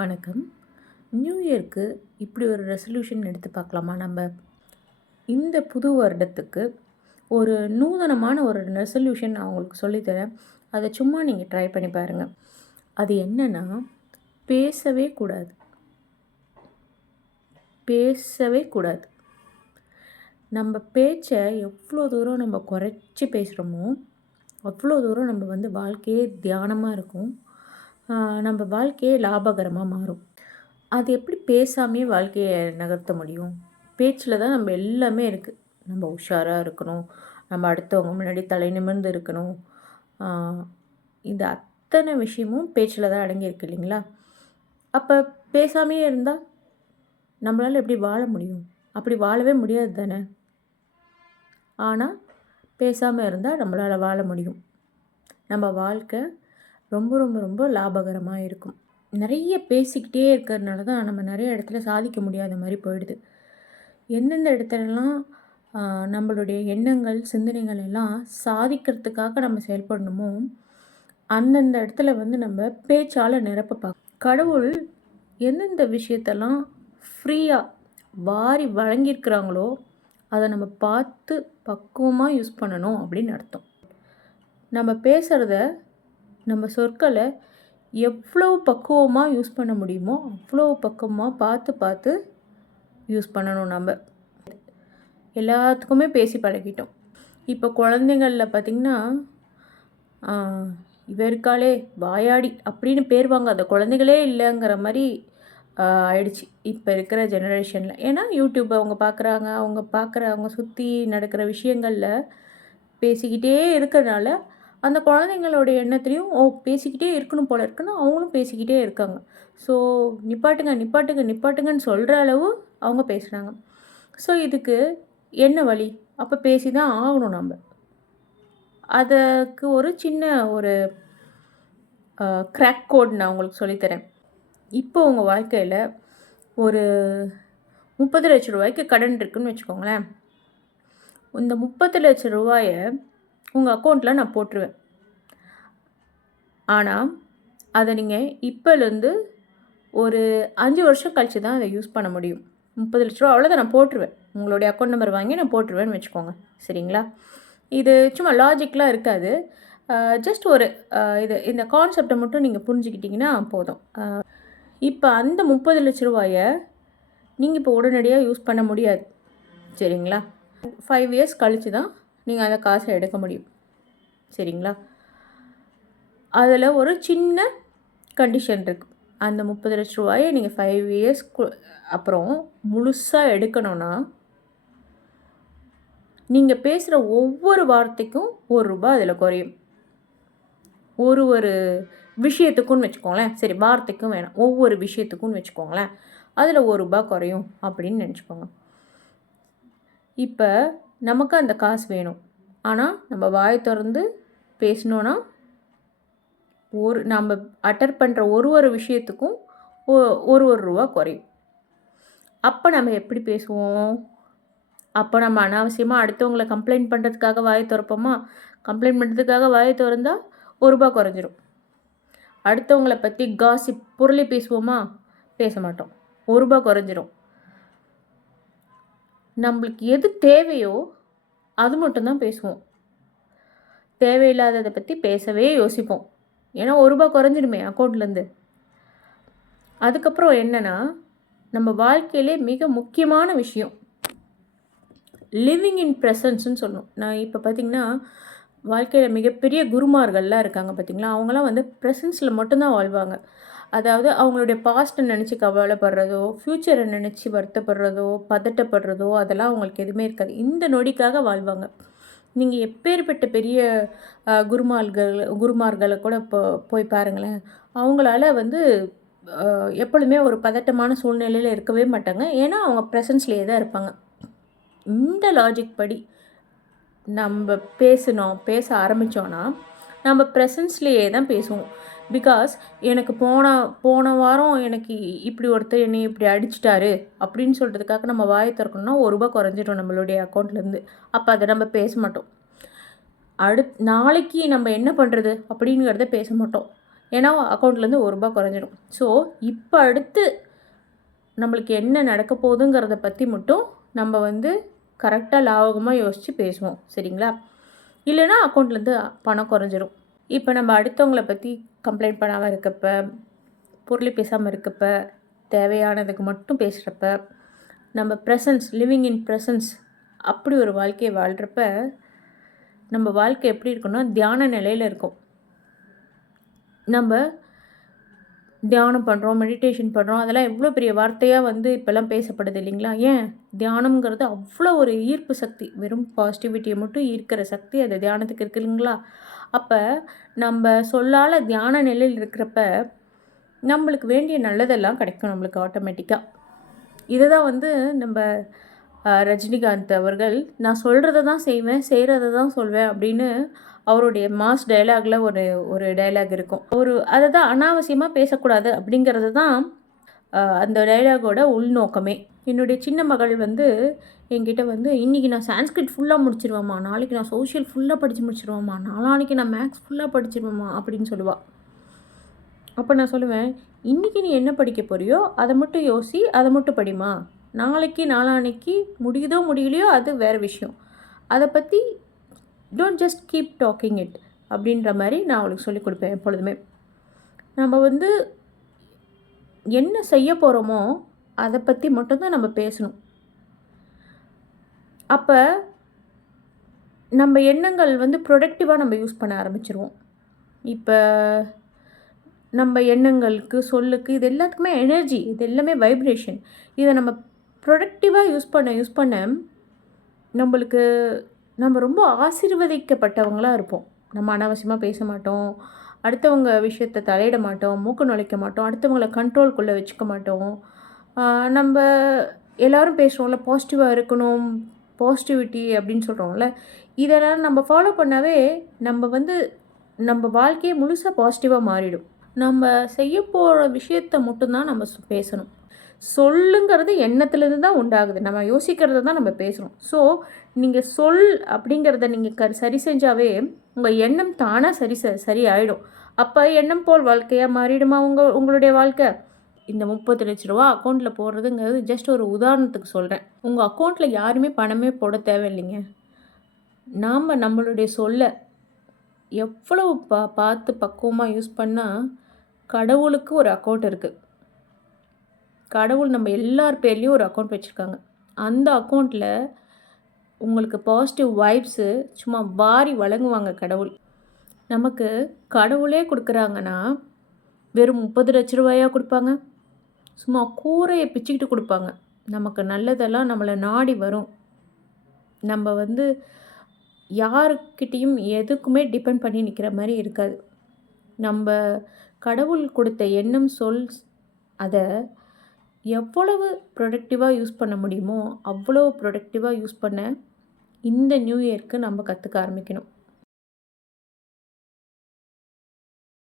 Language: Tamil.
வணக்கம். நியூ இயர்க்கு இப்படி ஒரு ரெசல்யூஷன் எடுத்து பார்க்கலாமா? நம்ம இந்த புது வருடத்துக்கு ஒரு நூதனமான ஒரு ரெசல்யூஷன் நான் உங்களுக்கு சொல்லித்தரேன். அதை சும்மா நீங்கள் ட்ரை பண்ணி பாருங்கள் அது என்னென்னா பேசவே கூடாது. பேசவே கூடாது. நம்ம பேச்சை எவ்வளோ தூரம் நம்ம குறைச்சி பேசுகிறோமோ அவ்வளோ தூரம் நம்ம வந்து வாழ்க்கையே தியானமாக இருக்கும். நம்ம வாழ்க்கையே லாபகரமாக மாறும். அது எப்படி பேசாமையே வாழ்க்கையை நகர்த்த முடியும்? பேச்சில் தான் நம்ம எல்லாமே இருக்குது நம்ம உஷாராக இருக்கணும். நம்ம அடுத்தவங்க முன்னாடி தலை நிமிர்ந்து இருக்கணும். இந்த அத்தனை விஷயமும் பேச்சில் தான் அடங்கியிருக்கு இல்லைங்களா? அப்போ பேசாமையே இருந்தால் நம்மளால் எப்படி வாழ முடியும்? அப்படி வாழவே முடியாது தானே? ஆனால் பேசாமல் இருந்தால் நம்மளால் வாழ முடியும். நம்ம வாழ்க்கை ரொம்ப ரொம்ப ரொம்ப லாபகரமாக இருக்கும். நிறைய பேசிக்கிட்டே இருக்கிறதுனால தான் நம்ம நிறைய இடத்துல சாதிக்க முடியாத மாதிரி போயிடுது. எந்தெந்த இடத்துலலாம் நம்மளுடைய எண்ணங்கள் சிந்தனைகள் எல்லாம் சாதிக்கிறதுக்காக நம்ம செயல்படணுமோ அந்தந்த இடத்துல வந்து நம்ம பேச்சால் நிரப்ப பார்க்க கடவுள் எந்தெந்த விஷயத்தெல்லாம் ஃப்ரீயாக வாரி வழங்கியிருக்கிறாங்களோ அதை நம்ம பார்த்து பக்குவமாக யூஸ் பண்ணணும் அப்படின்னு அர்த்தம். நம்ம பேசுகிறத நம்ம சொற்களை எவ்வளோ பக்குவமாக யூஸ் பண்ண முடியுமோ அவ்வளோ பக்குவமாக பார்த்து பார்த்து யூஸ் பண்ணணும் நம்ம. எல்லாத்துக்குமே பேசி பழகிட்டோம். இப்போ குழந்தைங்களில் பார்த்திங்கன்னா இவருக்காலே இருக்காளே வாயாடி அப்படின்னு பேர் வாங்காத குழந்தைகளே இல்லைங்கிற மாதிரி ஆயிடுச்சு. இப்போ இருக்கிற ஜெனரேஷனில் ஏன்னா யூடியூப் அவங்க பார்க்குறாங்க அவங்க பார்க்குற அவங்க சுற்றி நடக்கிற விஷயங்களில் பேசிக்கிட்டே இருக்கிறனால அந்த குழந்தைங்களோட எண்ணத்துலேயும் ஓ பேசிக்கிட்டே இருக்கணும் போல இருக்குன்னு அவங்களும் பேசிக்கிட்டே இருக்காங்க. ஸோ நிப்பாட்டுங்க நிப்பாட்டுங்க நிப்பாட்டுங்கன்னு சொல்கிற அளவு அவங்க பேசுகிறாங்க ஸோ இதுக்கு என்ன வழி? அப்போ பேசி தான் ஆகணும் நம்ம. அதுக்கு ஒரு சின்ன ஒரு க்ராக் கோட் நான் உங்களுக்கு சொல்லித்தரேன் இப்போ உங்கள் வாழ்க்கையில் ஒரு முப்பது லட்ச ரூபாய்க்கு கடன் இருக்குன்னு வச்சுக்கோங்களேன். இந்த முப்பது லட்ச ரூபாயை உங்கள் அக்கௌண்ட்டில் நான் போட்டுருவேன். ஆனால் அதை நீங்கள் இப்போலேருந்து ஒரு அஞ்சு வருஷம் கழிச்சு தான் அதை யூஸ் பண்ண முடியும். முப்பது லட்ச ரூபா அவ்வளோதான் நான் போட்டுருவேன். உங்களுடைய அக்கௌண்ட் நம்பர் வாங்கி நான் போட்டுருவேன்னு வச்சுக்கோங்க. சரிங்களா? இது சும்மா லாஜிக்லாம் இருக்காது. ஜஸ்ட் ஒரு இது இந்த கான்செப்டை மட்டும் நீங்கள் புரிஞ்சுக்கிட்டிங்கன்னா போதும். இப்போ அந்த முப்பது லட்ச ரூபாயை நீங்கள் இப்போ உடனடியாக யூஸ் பண்ண முடியாது. சரிங்களா? ஃபைவ் இயர்ஸ் கழித்து தான் நீங்கள் அந்த காசை எடுக்க முடியும். சரிங்களா? அதில் ஒரு சின்ன கண்டிஷன் இருக்குது அந்த முப்பது லட்ச ரூபாயை நீங்கள் ஃபைவ் இயர்ஸ் அப்புறம் முழுசாக எடுக்கணும்னா நீங்கள் பேசுகிற ஒவ்வொரு வார்த்தைக்கும் ஒரு ரூபாய் அதில் குறையும். ஒரு ஒரு விஷயத்துக்குன்னு வச்சுக்கோங்களேன். சரி வார்த்தைக்கும் வேணாம். ஒவ்வொரு விஷயத்துக்குன்னு வச்சுக்கோங்களேன். அதில் ஒரு ரூபாய் குறையும் அப்படின்னு நினச்சிக்கோங்க. இப்போ நமக்கு அந்த காசு வேணும். ஆனால் நம்ம வாய் திறந்து பேசினோன்னா ஒரு நம்ம அட்டர் பண்ணுற ஒரு ஒரு விஷயத்துக்கும் ஒரு ஒரு ரூபா குறையும். அப்போ நம்ம எப்படி பேசுவோம்? அப்போ நம்ம அனாவசியமாக அடுத்தவங்களை கம்ப்ளைண்ட் பண்ணுறதுக்காக வாயை திறப்போமா? கம்ப்ளைண்ட் பண்ணுறதுக்காக வாயை திறந்தால் ஒரு ரூபா குறைஞ்சிரும். அடுத்தவங்களை பற்றி காசி புரளி பேசுவோமா? பேச மாட்டோம். ஒரு ரூபா குறைஞ்சிரும். நம்மளுக்கு எது தேவையோ அது மட்டும்தான் பேசுவோம். தேவையில்லாததை பற்றி பேசவே யோசிப்போம். ஏன்னா ஒரு ரூபா குறைஞ்சிடுமே அக்கௌண்ட்லேருந்து அதுக்கப்புறம் என்னென்னா நம்ம வாழ்க்கையிலே மிக முக்கியமான விஷயம். லிவிங் இன் ப்ரெசன்ஸ்ன்னு சொல்லணும் நான் இப்போ பார்த்தீங்கன்னா வாழ்க்கையில் மிகப்பெரிய குருமார்கள்லாம் இருக்காங்க பார்த்திங்களா அவங்களாம் வந்து ப்ரெசன்ஸில் மட்டும்தான் வாழ்வாங்க. அதாவது அவங்களுடைய பாஸ்ட்டை நினச்சி கவலைப்படுறதோ ஃப்யூச்சரை நினச்சி வருத்தப்படுறதோ பதட்டப்படுறதோ அதெல்லாம் அவங்களுக்கு எதுவுமே இருக்காது. இந்த நொடிக்காக வாழ்வாங்க. நீங்கள் எப்பேற்பட்ட பெரிய குருமார்கள் குருமார்களை கூட இப்போ போய் பாருங்களேன். அவங்களால வந்து எப்பொழுதுமே ஒரு பதட்டமான சூழ்நிலையில் இருக்கவே மாட்டாங்க. ஏன்னா அவங்க ப்ரெசன்ஸ்லேயே தான் இருப்பாங்க. இந்த லாஜிக் படி நம்ம பேசினோம் பேச ஆரம்பித்தோன்னா நம்ம ப்ரெசன்ஸ்லேயே தான் பேசுவோம். பிகாஸ் எனக்கு போன போன வாரம் எனக்கு இப்படி ஒருத்தர் என்னை இப்படி அடிச்சிட்டாரு அப்படின்னு சொல்கிறதுக்காக நம்ம வாயை திறக்கணும்னா ஒரு ரூபா குறைஞ்சிடும் நம்மளுடைய அக்கௌண்ட்லேருந்து அப்போ அதை நம்ம பேச மாட்டோம். அடுத் நாளைக்கு நம்ம என்ன பண்ணுறது அப்படிங்கிறத பேச மாட்டோம். ஏன்னா அக்கௌண்ட்லேருந்து ஒரு ரூபா குறைஞ்சிடும். ஸோ இப்போ அடுத்து நம்மளுக்கு என்ன நடக்க போகுதுங்கிறத பற்றி மட்டும் நம்ம வந்து கரெக்டாக லாபகமாக யோசித்து பேசுவோம். சரிங்களா? இல்லைன்னா அக்கௌண்ட்லேருந்து பணம் குறைஞ்சிரும். இப்போ நம்ம அடுத்தவங்கள பற்றி கம்ப்ளைண்ட் பண்ணாமல் இருக்கப்ப பொருளை பேசாமல் இருக்கப்ப தேவையானதுக்கு மட்டும் பேசுகிறப்ப நம்ம ப்ரெசன்ஸ் லிவிங் இன் ப்ரெசன்ஸ் அப்படி ஒரு வாழ்க்கையை வாழ்கிறப்ப நம்ம வாழ்க்கை எப்படி இருக்குன்னா தியான நிலையில் இருக்கும். நம்ம தியானம் பண்ணுறோம் மெடிடேஷன் பண்ணுறோம் அதெல்லாம் எவ்வளோ பெரிய வார்த்தையாக வந்து இப்போல்லாம் பேசப்படுது இல்லைங்களா? ஏன்? தியானம்ங்கிறது அவ்வளோ ஒரு ஈர்ப்பு சக்தி வெறும் பாசிட்டிவிட்டியை மட்டும் ஈர்க்கிற சக்தி அது தியானத்துக்கு இருக்குதுங்களா இல்லைங்களா? அப்போ நம்ம சொல்லால் தியான நிலையில் இருக்கிறப்ப நம்மளுக்கு வேண்டிய நல்லதெல்லாம் கிடைக்கும் நம்மளுக்கு ஆட்டோமேட்டிக்காக இதை தான் வந்து நம்ம ரஜினிகாந்த் அவர்கள் நான் சொல்கிறத தான் செய்வேன் செய்கிறத தான் சொல்வேன் அப்படின்னு அவருடைய மாஸ் டைலாகில் ஒரு ஒரு டைலாக் இருக்கும். ஒரு அதை தான் அனாவசியமாக பேசக்கூடாது அப்படிங்கிறது தான் அந்த டைலாகோட உள்நோக்கமே. என்னுடைய சின்ன மகள் வந்து என்கிட்ட வந்து இன்றைக்கி நான் சான்ஸ்கிரிட் ஃபுல்லாக முடிச்சிருவேம்மா. நாளைக்கு நான் சோஷியல் ஃபுல்லாக படித்து முடிச்சிருவேம்மா. நாளானிக்கு நான் மேக்ஸ் ஃபுல்லாக படிச்சிருவேம்மா. அப்படின்னு சொல்லுவாள் அப்போ நான் சொல்லுவேன் இன்றைக்கி நீ என்ன படிக்க போறியோ அதை மட்டும் யோசி அதை மட்டும் படிமா நாளைக்கு நாளானைக்கு முடியுதோ முடியலையோ அது வேறு விஷயம். அதை பற்றி don't just keep talking it அப்படின்ற மாதிரி நான் அவளுக்கு சொல்லிக் கொடுப்பேன் எப்பொழுதுமே. நம்ம வந்து என்ன செய்ய போகிறோமோ அதை பற்றி மட்டும்தான் நம்ம பேசணும். அப்போ நம்ம எண்ணங்கள் வந்து ப்ரொடக்டிவாக நம்ம யூஸ் பண்ண ஆரம்பிச்சிருவோம். இப்போ நம்ம எண்ணங்களுக்கு சொல்லுக்கு இது எல்லாத்துக்குமே எனர்ஜி இது எல்லாமே வைப்ரேஷன் இதை நம்ம ப்ரொடக்டிவாக யூஸ் பண்ண யூஸ் பண்ண நம்மளுக்கு நம்ம ரொம்ப ஆசீர்வதிக்கப்பட்டவங்களாக இருப்போம். நம்ம அனாவசியமாக பேச மாட்டோம். அடுத்தவங்க விஷயத்தை தலையிட மாட்டோம் மூக்கு நுழைக்க மாட்டோம் அடுத்தவங்களை கண்ட்ரோல்குள்ளே வச்சுக்க மாட்டோம். நம்ம எல்லோரும் பேசுகிறோம்ல பாசிட்டிவாக இருக்கணும் பாசிட்டிவிட்டி அப்படின்னு சொல்கிறோம்ல இதெல்லாம் நம்ம ஃபாலோ பண்ணாவே நம்ம வந்து நம்ம வாழ்க்கையே முழுசாக பாசிட்டிவாக மாறிடும். நம்ம செய்ய போகிற விஷயத்தை மட்டும்தான் நம்ம பேசணும். சொல்லுங்கிறது எண்ணத்துலேருந்து தான் உண்டாகுது. நம்ம யோசிக்கிறத தான் நம்ம பேசுகிறோம் ஸோ நீங்கள் சொல் அப்படிங்கிறத நீங்கள் க சரி செஞ்சாவே உங்கள் எண்ணம் தானாக சரி ச சரி ஆகிடும் அப்போ எண்ணம் போல் வாழ்க்கையாக மாறிடுமா உங்கள் உங்களுடைய வாழ்க்கை? இந்த முப்பது லட்ச ரூபா அக்கௌண்ட்டில் போடுறதுங்கிறது ஜஸ்ட் ஒரு உதாரணத்துக்கு சொல்கிறேன் உங்கள் அக்கௌண்ட்டில் யாருமே பணமே போட தேவையில்லைங்க. நாம் நம்மளுடைய சொல்ல எவ்வளவு பா பார்த்து பக்குவமாக யூஸ் பண்ணால் கடவுளுக்கு ஒரு அக்கௌண்ட் இருக்குது கடவுள் நம்ம எல்லார் பேர்லேயும் ஒரு அக்கௌண்ட் வச்சுருக்காங்க. அந்த அக்கௌண்ட்டில் உங்களுக்கு பாசிட்டிவ் வைப்ஸு சும்மா வாரி வழங்குவாங்க கடவுள். நமக்கு கடவுளே கொடுக்குறாங்கன்னா வெறும் முப்பது லட்ச ரூபாயாக கொடுப்பாங்க. சும்மா கூரையை பிச்சுக்கிட்டு கொடுப்பாங்க. நமக்கு நல்லதெல்லாம் நம்மளை நாடி வரும். நம்ம வந்து யாருக்கிட்டேயும் எதுக்குமே டிபெண்ட் பண்ணி நிற்கிற மாதிரி இருக்காது. நம்ம கடவுள் கொடுத்த எண்ணம் சொல் அதை எவ்வளவு ப்ரொடக்டிவாக யூஸ் பண்ண முடியுமோ அவ்வளோ ப்ரொடக்டிவாக யூஸ் பண்ண இந்த நியூ இயர்க்கு நம்ம கற்றுக்க ஆரம்பிக்கணும்.